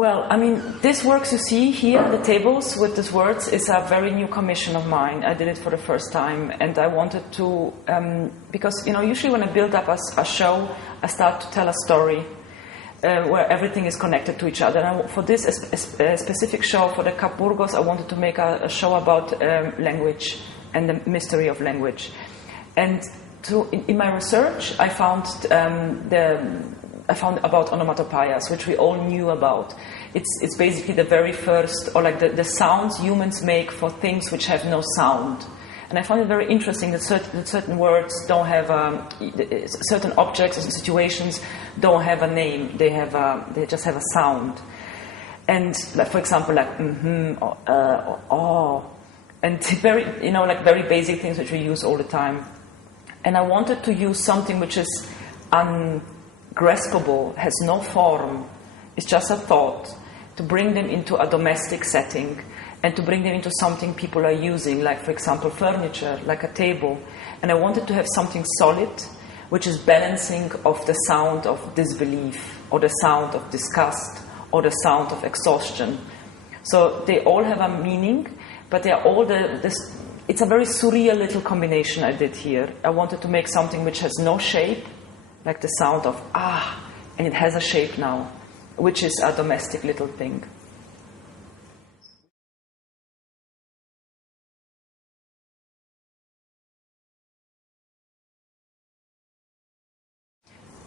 Well, I mean, these works you see here, the tables with these words, is a very new commission of mine. I did it for the first time, and I wanted to, because, you know, usually when I build up a show, I start to tell a story where everything is connected to each other. And for this specific show, for the Cap Burgos, I wanted to make a show about language and the mystery of language. And in my research, I found about onomatopeyas, which we all knew about. It's basically the very first, or like the sounds humans make for things which have no sound. And I found it very interesting that certain words don't have certain objects and situations don't have a name. They just have a sound. And like, for example, like or oh, and very, you know, like very basic things which we use all the time. And I wanted to use something which is ungraspable, has no form, it's just a thought, to bring them into a domestic setting and to bring them into something people are using, like, for example, furniture, like a table. And I wanted to have something solid, which is balancing of the sound of disbelief, or the sound of disgust, or the sound of exhaustion. So they all have a meaning, but they are all it's a very surreal little combination I did here. I wanted to make something which has no shape, like the sound of and it has a shape now, which is a domestic little thing.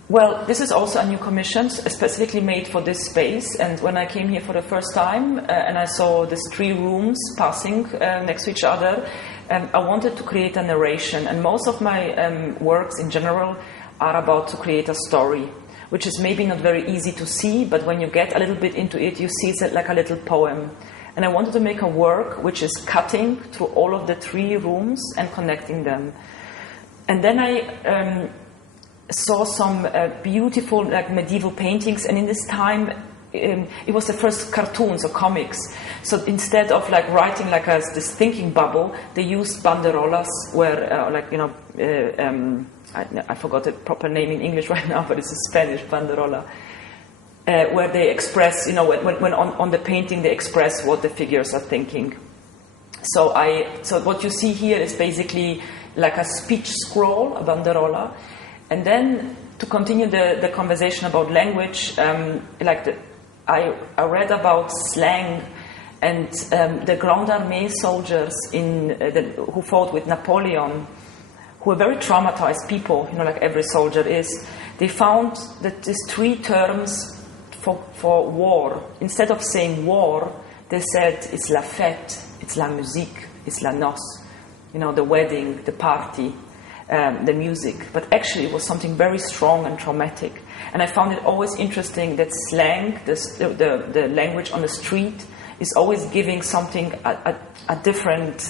Well, this is also a new commission, specifically made for this space. And when I came here for the first time and I saw these 3 rooms passing next to each other, I wanted to create a narration. And most of my works in general are about to create a story, which is maybe not very easy to see, but when you get a little bit into it, you see it like a little poem. And I wanted to make a work which is cutting through all of the 3 rooms and connecting them. And then I saw some beautiful like medieval paintings, and in this time it was the first cartoons or comics. So instead of like writing like this thinking bubble, they used banderolas where like, you know, I forgot the proper name in English right now, but it's a Spanish banderola, where they express, you know, when on the painting they express what the figures are thinking. So what you see here is basically like a speech scroll, a banderola. And then to continue the conversation about language, I read about slang and the Grande Armée soldiers who fought with Napoleon, who were very traumatized people, you know, like every soldier is. They found that these 3 terms for war, instead of saying war, they said it's la fête, it's la musique, it's la noce, you know, the wedding, the party. The music, but actually it was something very strong and traumatic. And I found it always interesting that slang, the language on the street, is always giving something a different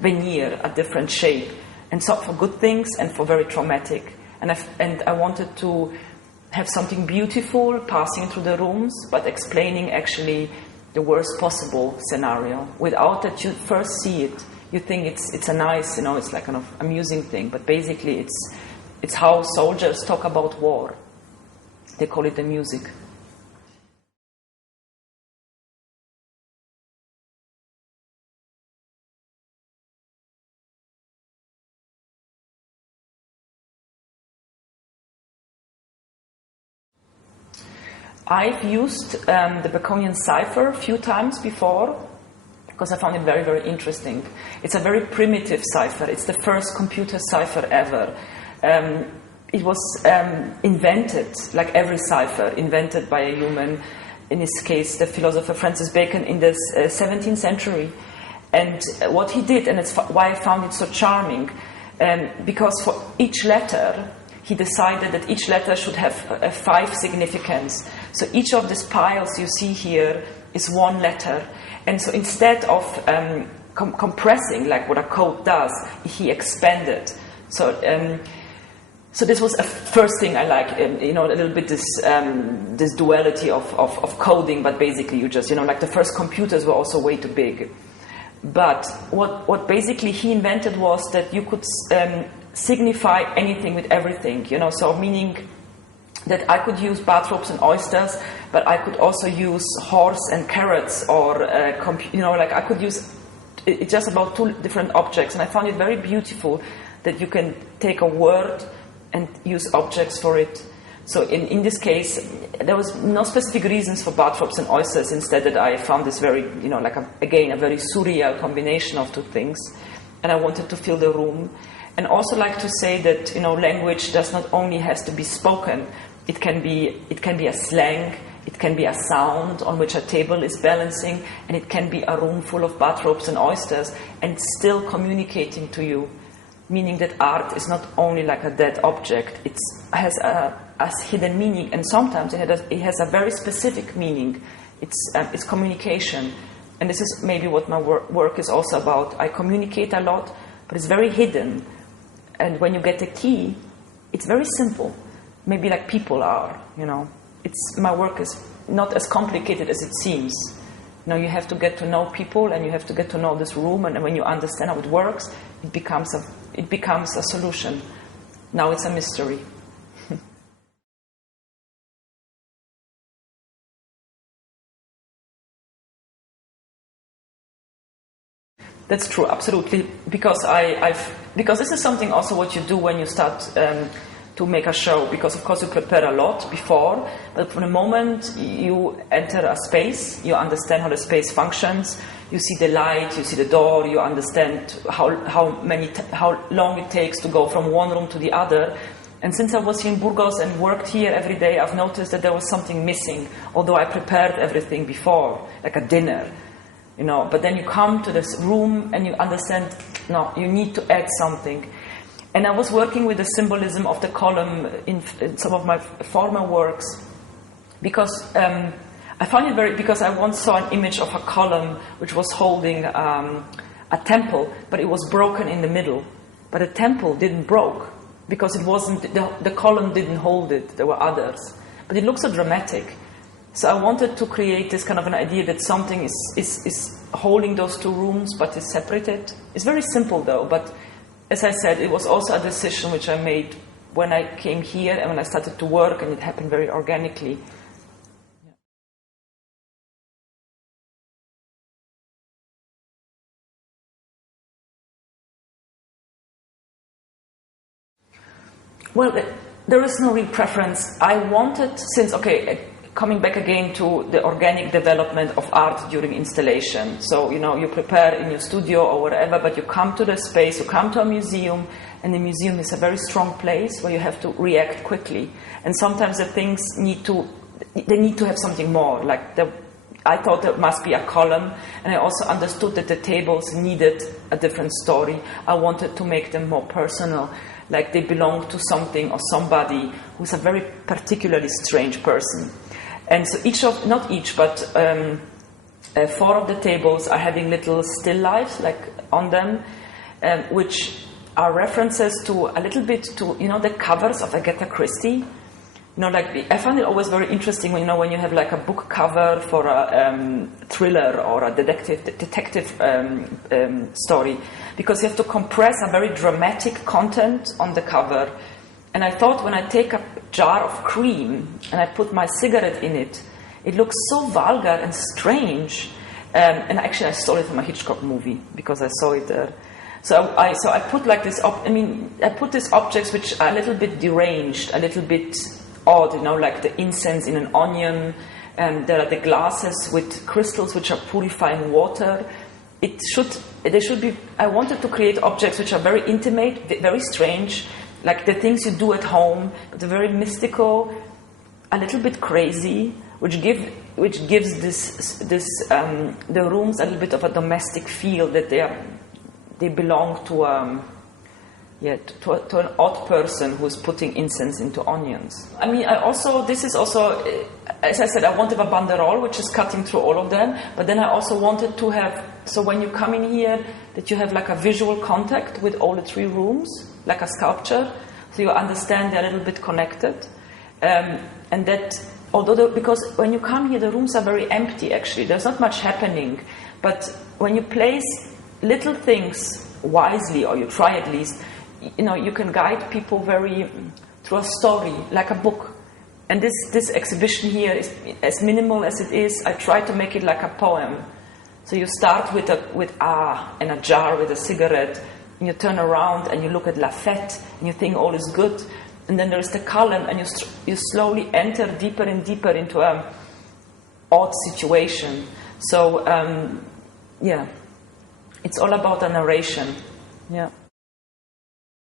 veneer, a different shape, and so for good things and for very traumatic. And I wanted to have something beautiful passing through the rooms, but explaining actually the worst possible scenario, without that you first see it. You think it's a nice, you know, it's like kind of amusing thing, but basically it's how soldiers talk about war. They call it the music. I've used the Baconian cipher a few times before, because I found it very, very interesting. It's a very primitive cipher. It's the first computer cipher ever. It was invented, like every cipher, invented by a human, in this case the philosopher Francis Bacon in the 17th century. And what he did, and it's why I found it so charming, because for each letter, he decided that each letter should have 5 significance. So each of these piles you see here is 1 letter. And so instead of compressing, like what a code does, he expanded. So this was a first thing I like, you know, a little bit this duality of coding, but basically you just, you know, like the first computers were also way too big. But what basically he invented was that you could signify anything with everything, you know, so meaning that I could use bathrobes and oysters but I could also use horse and carrots, or like I could use it's just about two different objects, and I found it very beautiful that you can take a word and use objects for it. So in this case, there was no specific reasons for bathrobes and oysters. Instead, that I found this very, again, a very surreal combination of two things. And I wanted to fill the room. And also like to say that, language does not only has to be spoken. It can be a slang, it can be a sound on which a table is balancing, and it can be a room full of bathrobes and oysters, and still communicating to you. Meaning that art is not only like a dead object, it has a hidden meaning, and sometimes it has a very specific meaning. It's communication, and this is maybe what my work is also about. I communicate a lot, but it's very hidden, and when you get a key, it's very simple. Maybe like people are, my work is not as complicated as it seems. You have to get to know people, and you have to get to know this room, and when you understand how it works, it becomes a solution. Now it's a mystery. That's true, absolutely. Because because this is something also what you do when you start to make a show. Because of course you prepare a lot before, but from the moment you enter a space, you understand how the space functions. You see the light, you see the door, you understand how long it takes to go from one room to the other. And since I was here in Burgos and worked here every day, I've noticed that there was something missing, although I prepared everything before, like a dinner. But then you come to this room and you understand, no, you need to add something. And I was working with the symbolism of the column in some of my former works, because I found it because I once saw an image of a column which was holding a temple, but it was broken in the middle. But the temple didn't broke, because it wasn't, the column didn't hold it, there were others. But it looks so dramatic. So I wanted to create this kind of an idea that something is holding those two rooms, but is separated. It's very simple though, but as I said, it was also a decision which I made when I came here and when I started to work, and it happened very organically. Well, there is no real preference. I wanted, coming back again to the organic development of art during installation. So, you prepare in your studio or wherever, but you come to the space, you come to a museum, and the museum is a very strong place where you have to react quickly. And sometimes the things need to have something more. I thought there must be a column, and I also understood that the tables needed a different story. I wanted to make them more personal, like they belong to something or somebody who's a very particularly strange person. And so not each, but 4 of the tables are having little still lifes, on them, which are references to a little bit to, the covers of Agatha Christie. I find it always very interesting when you have like a book cover for a thriller or a detective story, because you have to compress a very dramatic content on the cover. And I thought, when I take a jar of cream and I put my cigarette in it, it looks so vulgar and strange. And actually, I stole it from a Hitchcock movie because I saw it there. So I put like this. I put these objects which are a little bit deranged, a little bit odd. Like the incense in an onion. There are the glasses with crystals which are purifying water. They should be. I wanted to create objects which are very intimate, very strange. Like the things you do at home, but they're very mystical, a little bit crazy, which gives the rooms a little bit of a domestic feel, that they belong to an odd person who's putting incense into onions. This is also, as I said, I wanted a banderole which is cutting through all of them, but then I also wanted to have, so when you come in here, that you have like a visual contact with all the 3 rooms, like a sculpture, so you understand they're a little bit connected, and that because when you come here, the rooms are very empty. Actually, there's not much happening, but when you place little things wisely, or you try at least, you can guide people through a story, like a book. And this exhibition here is as minimal as it is. I try to make it like a poem. So you start with in a jar with a cigarette, and you turn around and you look at Lafette, and you think all is good. And then there is the column, and you slowly enter deeper and deeper into an odd situation. So, yeah, it's all about a narration. Yeah.